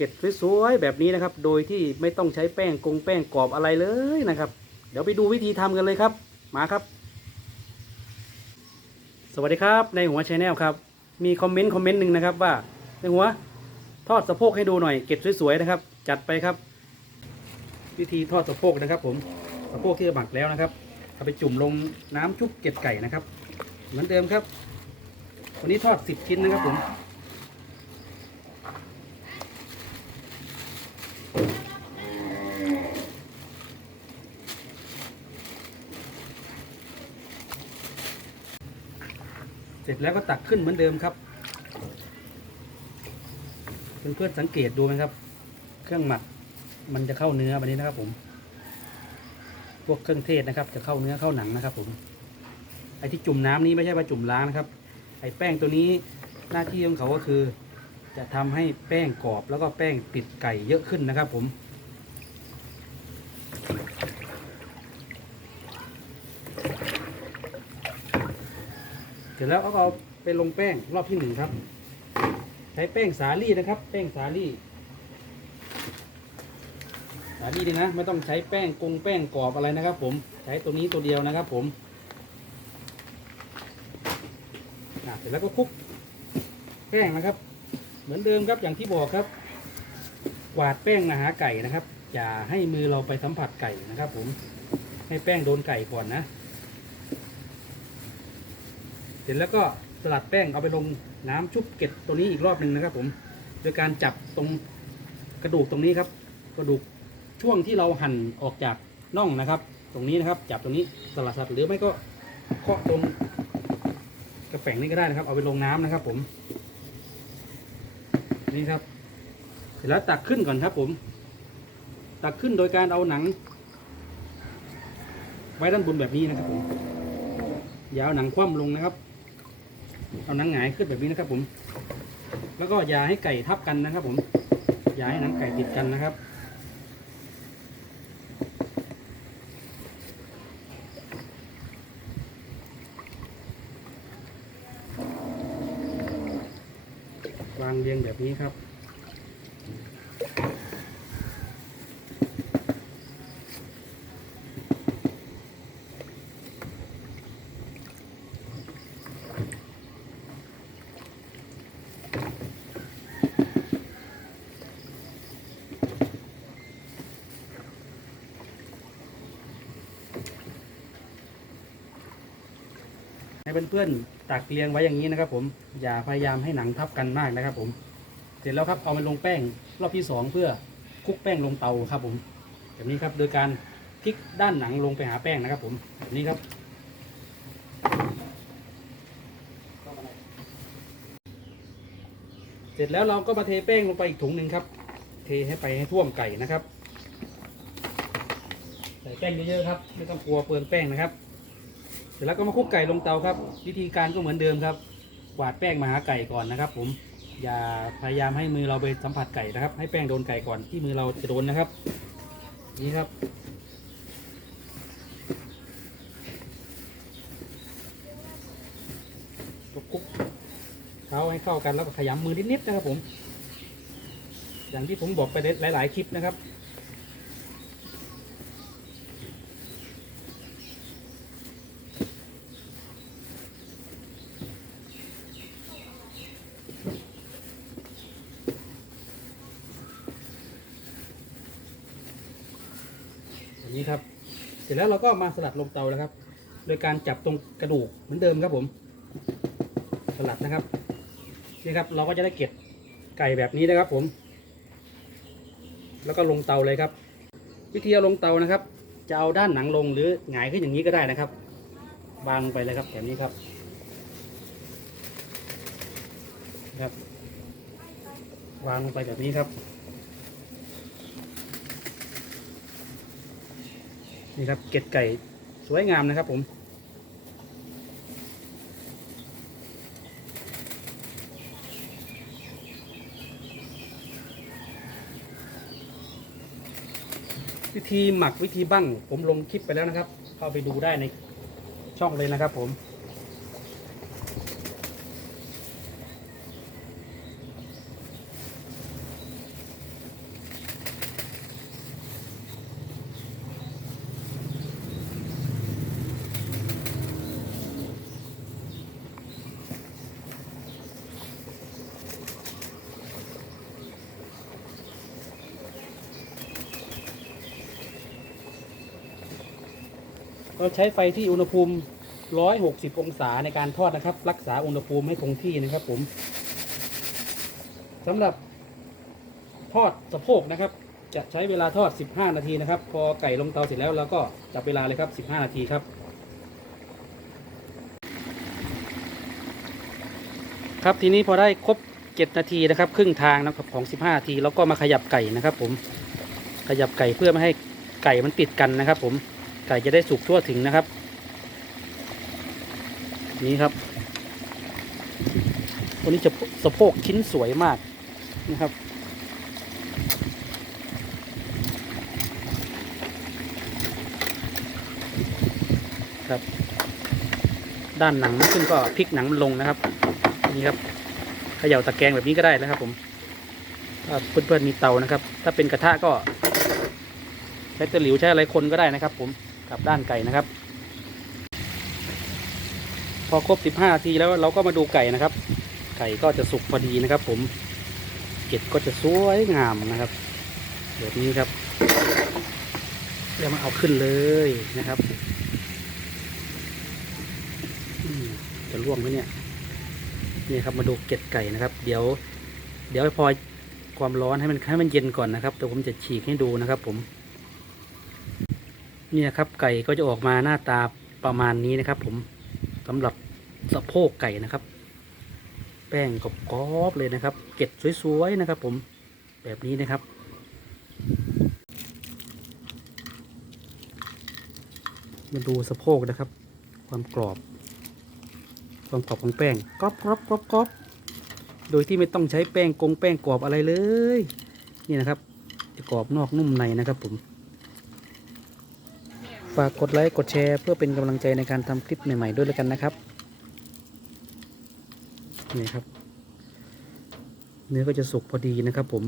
เก็ดสวยๆแบบนี้นะครับ โดยที่ไม่ต้องใช้แป้งกงแป้งกรอบอะไรเลยนะครับ เดี๋ยวไปดูวิธีทำกันเลยครับ มาครับ สวัสดีครับในหัวชาแนลครับ มีคอมเมนต์คอมเมนต์หนึ่งนะครับว่าในหัวทอดสะโพกให้ดูหน่อยเก็ดสวยๆนะครับ จัดไปครับ วิธีทอดสะโพกนะครับ ผมสะโพกที่หมักแล้วนะครับเอาไปจุ่มลงน้ำชุบเก็ดไก่นะครับ เหมือนเดิมครับ วันนี้ทอด 10 ชิ้นนะครับผม ร็จแล้วก็ตักขึ้นเหมือนเดิมครับเพื่อนๆสังเกตดูไหมครับ เครื่องหมักมันจะเข้าเนื้อแบบนี้นะครับ ผม พวกเครื่องเทศนะครับ จะเข้าเนื้อเข้าหนังนะครับ ผม ไอ้ที่จุ่มน้ำนี้ไม่ใช่ว่าจุ่มล้างนะครับ ไอ้แป้งตัวนี้หน้าที่ของเขาก็คือ จะทำให้แป้งกรอบแล้วก็แป้งติดไก่เยอะขึ้นนะครับ ผม ร็จแล้วเอาเอาไปลงแป้งรอบที่หนึ่งครับ ใช้แป้งสาลี่นะครับ แป้งสาลี่ สาลี่ดีนะ ไม่ต้องใช้แป้งกงแป้งกรอบอะไรนะครับ ผมใช้ตัวนี้ตัวเดียวนะครับ ผมเสร็จแล้วก็คลุกแป้งนะครับ เหมือนเดิมครับอย่างที่บอกครับ กวาดแป้งมาหาไก่นะครับ อย่าให้มือเราไปสัมผัสไก่นะครับ ผมให้แป้งโดนไก่ก่อนนะ ร็จแล้วก็สลัดแป้งเอาไปลงน้ำชุบเกล็ดตัวนี้อีกรอบหนึ่งนะครับ ผม โดยการจับตรงกระดูกตรงนี้ครับ กระดูกช่วงที่เราหั่นออกจากน่องนะครับ ตรงนี้นะครับ จับตรงนี้สลัดสลัดหรือไม่ก็เคาะตรงกระแป้งนี้ก็ได้นะครับ เอาไปลงน้ำนะครับ ผม นี่ครับ เสร็จแล้วตักขึ้นก่อนครับ ผม ตักขึ้นโดยการเอาหนัง ไว้ด้านบนแบบนี้นะครับผมยาเอาหนังคว่ำลงนะครับ เอาหนังหงายขึ้นแบบนี้นะครับผม แล้วก็อย่าให้ไก่ทับกันนะครับ ผม อย่าให้หนังไก่ติดกันนะครับ วางเรียงแบบนี้ครับ ให้เพื่อนๆตักเรียงไว้อย่างนี้นะครับ ผมอย่าพยายามให้หนังทับกันมากนะครับ ผม เสร็จแล้วครับเอามาลงแป้งรอบที่สองเพื่อคลุกแป้งลงเตาครับ ผมแบบนี้ครับโดยการพลิกด้านหนังลงไปหาแป้งนะครับ ผมแบบนี้ครับเสร็จแล้วเราก็มาเทแป้งลงไปอีกถุงหนึ่งครับ เทให้ไปให้ท่วมไก่นะครับ ใส่แป้งเยอะๆครับ ไม่ต้องกลัวเปลืองแป้งนะครับ ร็จแล้วก็มาคลุกไก่ลงเตาครับ วิธีการก็เหมือนเดิมครับกวาดแป้งมาหาไก่ก่อนนะครับผมอย่าพยายามให้มือเราไปสัมผัสไก่นะครับ ให้แป้งโดนไก่ก่อนที่มือเราจะโดนนะครับ นี่ครับคลุกเท้าให้เข้ากันแล้วก็ขยำมือนิดๆนะครับผม อย่างที่ผมบอกไปหลายๆคลิปนะครับ อย่างนี้ครับ เสร็จแล้วเราก็มาสลัดลงเตาแล้วครับ โดยการจับตรงกระดูกเหมือนเดิมครับผม สลัดนะครับนี่ครับ เราก็จะได้เก็บไก่แบบนี้นะครับผม แล้วก็ลงเตาเลยครับ วิธีเอาลงเตานะครับ จะเอาด้านหนังลงหรือหงายขึ้นอย่างนี้ก็ได้นะครับวางลงไปเลยครับแบบนี้ครับครับวางลงไปแบบนี้ครับ นี่ครับเกล็ดไก่สวยงามนะครับผมวิธีหมักวิธีบั้งผมลงคลิปไปแล้วนะครับ เข้าไปดูได้ในช่องเลยนะครับผม เราใช้ไฟที่อุณหภูมิ 160 องศาในการทอดนะครับ รักษาอุณหภูมิให้คงที่นะครับ ผมสำหรับทอดสะโพกนะครับ จะใช้เวลาทอด 15 นาทีนะครับ พอไก่ลงเตาเสร็จแล้วเราก็จับเวลาเลยครับ 15 นาทีครับ ครับทีนี้พอได้ครบ 7 นาทีนะครับ ครึ่งทางนะครับของ 15 นาทีแล้วก็มาขยับไก่นะครับ ผมขยับไก่เพื่อไม่ให้ไก่มันติดกันนะครับ ผม ก่จะได้สุกทั่วถึงนะครับ นี่ครับตัวนี้จะสะโพกชิ้นสวยมากนะครับครับด้านหนังขึ้นก็พลิกหนังมันลงนะครับ นี่ครับเขย่าตะแกรงแบบนี้ก็ได้นะครับ ผมถ้าเพื่อนๆมีเตานะครับ ถ้าเป็นกระทะก็ใช้ตะหลิวใช้อะไรคนก็ได้นะครับ ผม กับด้านไก่นะครับ พอครบ 15นาทีแล้วเราก็มาดูไก่นะครับ ไก่ก็จะสุกพอดีนะครับ ผมเก็ดก็จะสวยงามนะครับแบบนี้ครับเดี๋ยวมาเอาขึ้นเลยนะครับจะล่วงไหมเนี่ยนี่ครับมาดูเก็ดไก่นะครับ เดี๋ยว เดี๋ยวพอความร้อนให้มันให้มันเย็นก่อนนะครับเดี๋ยวผมจะฉีกให้ดูนะครับ ผม นี่นะครับไก่ก็จะออกมาหน้าตาประมาณนี้นะครับ ผมสำหรับสะโพกไก่นะครับ แป้งกรอบๆเลยนะครับ เกล็ดสวยๆนะครับ ผมแบบนี้นะครับมาดูสะโพกนะครับ ความกรอบ ความกรอบของแป้งกรอบกรอบกรอบกรอบโดยที่ไม่ต้องใช้แป้งกงแป้งกรอบอะไรเลย นี่นะครับ จะกรอบนอกนุ่มในนะครับผม ฝากกดไลค์ กดแชร์ เพื่อเป็นกำลังใจในการทำคลิปใหม่ ๆ ด้วยแล้วกันนะครับ นี่ครับ เนื้อก็จะสุกพอดีนะครับผม